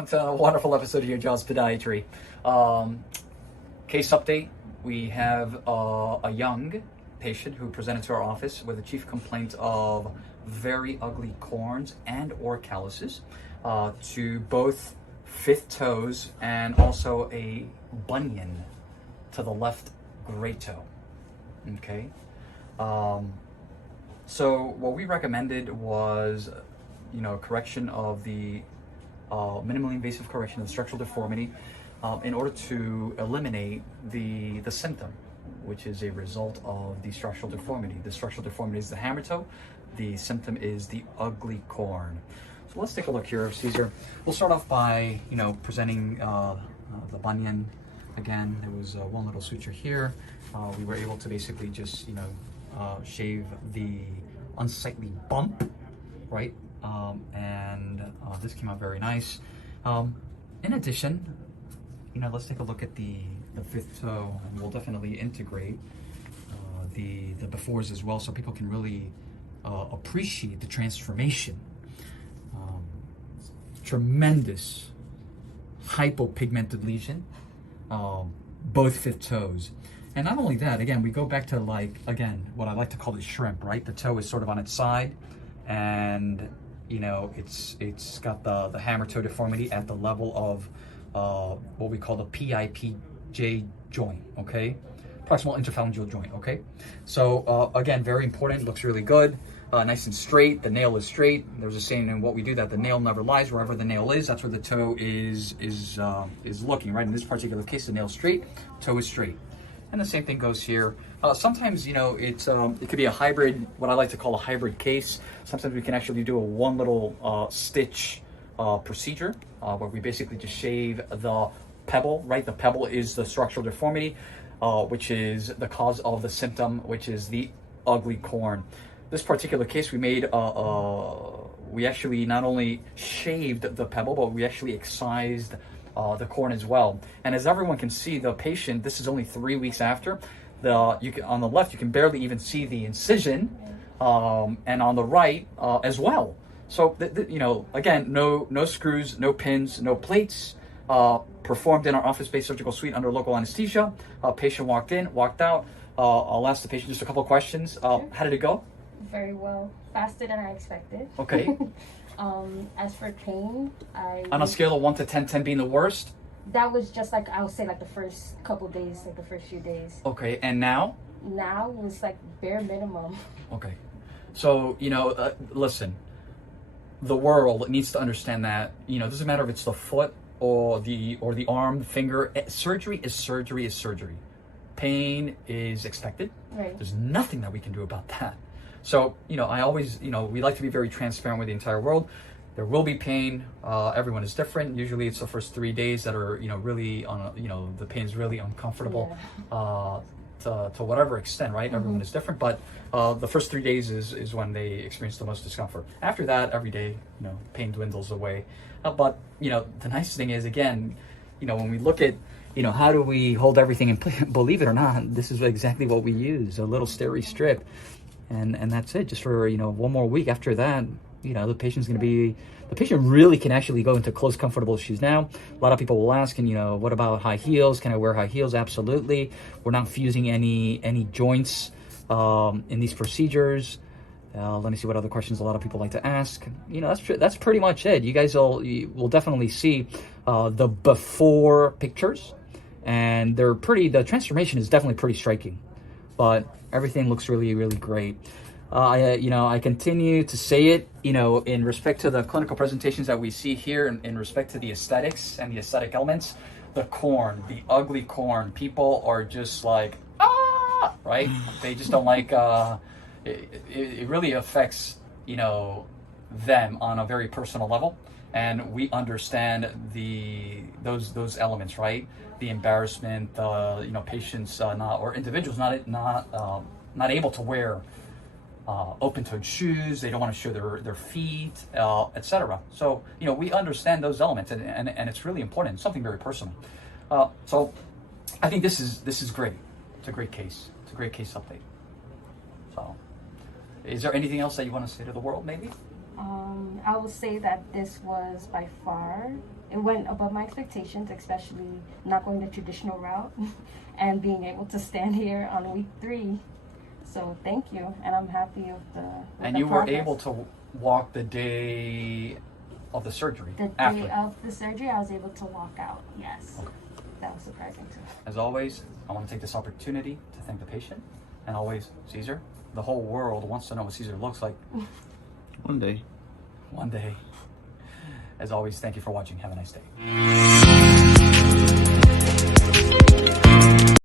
welcome to a wonderful episode of your Jaws Podiatry. Case update, we have a young patient who presented to our office with a chief complaint of very ugly corns and or calluses to both fifth toes and also a bunion to the left great toe. Okay. So what we recommended was, correction of the minimally invasive correction of the structural deformity in order to eliminate the symptom, which is a result of the structural deformity. The structural deformity is the hammer toe. The symptom is the ugly corn. So let's take a look here, Caesar. We'll start off by, presenting the bunion. Again, there was one little suture here. We were able to basically just, shave the unsightly bump, right? And this came out very nice. In addition, let's take a look at the fifth toe, and we'll definitely integrate the befores as well, so people can really appreciate the transformation. Tremendous hypopigmented lesion, both fifth toes. And not only that, again, we go back to what I like to call the shrimp, right? The toe is sort of on its side, and it's got the hammer toe deformity at the level of what we call the PIPJ joint, okay? Proximal interphalangeal joint, okay? So again, very important, looks really good, nice and straight. The nail is straight. There's a saying in what we do that the nail never lies. Wherever the nail is, that's where the toe is looking, right? In this particular case, the nail's straight, toe is straight. And the same thing goes here. Sometimes, it could be a hybrid, what I like to call a hybrid case. Sometimes we can actually do a one little stitch procedure where we basically just shave the pebble, right? The pebble is the structural deformity, which is the cause of the symptom, which is the ugly corn. This particular case, we actually not only shaved the pebble, but we actually excised the corn as well. And as everyone can see, the patient, this is only 3 weeks after. On the left, you can barely even see the incision, and on the right as well. So, again, no screws, no pins, no plates. Performed in our office-based surgical suite under local anesthesia. Patient walked in, walked out. I'll ask the patient just a couple of questions. Sure. How did it go? Very well. Faster than I expected. Okay. As for pain, On a scale of 1 to 10, 10 being the worst? That was just I would say the first couple days, the first few days. Okay, and now? Now it was bare minimum. Okay. So, listen, the world needs to understand that, it doesn't matter if it's the foot or the arm, the finger. Surgery is surgery is surgery. Pain is expected. Right. There's nothing that we can do about that. So, I always, we like to be very transparent with the entire world. There will be pain. Everyone is different. Usually it's the first 3 days that are, really the pain is really uncomfortable, to whatever extent, right? Mm-hmm. Everyone is different, but the first 3 days is when they experience the most discomfort. After that, every day, pain dwindles away. But, the nice thing is, again, when we look at, how do we hold everything in, believe it or not, this is exactly what we use, a little steri strip. And that's it, just for, one more week. After that, the patient really can actually go into close, comfortable shoes now. A lot of people will ask, what about high heels? Can I wear high heels? Absolutely. We're not fusing any joints in these procedures. Let me see what other questions a lot of people like to ask. That's pretty much it. You guys will definitely see the before pictures, and the transformation is definitely pretty striking. But everything looks really, really great. I continue to say it, in respect to the clinical presentations that we see here, in respect to the aesthetics and the aesthetic elements, the corn, the ugly corn, people are just right? They just don't like, it really affects, them on a very personal level. And we understand those elements, right? The embarrassment, patients or individuals not able to wear open-toed shoes. They don't want to show their feet, etc. So we understand those elements, and it's really important. It's something very personal. So I think this is great. It's a great case. It's a great case update. So, is there anything else that you want to say to the world, maybe? I would say that this was by far it went above my expectations, especially not going the traditional route and being able to stand here on week 3. So thank you, and I'm happy with the And the you were progress. able to walk the day of the surgery. The after. day of the surgery, I was able to walk out. Yes, Okay. that was surprising too. As always, I want to take this opportunity to thank the patient, and always, Caesar. The whole world wants to know what Caesar looks like. One day. One day. As always, thank you for watching. Have a nice day.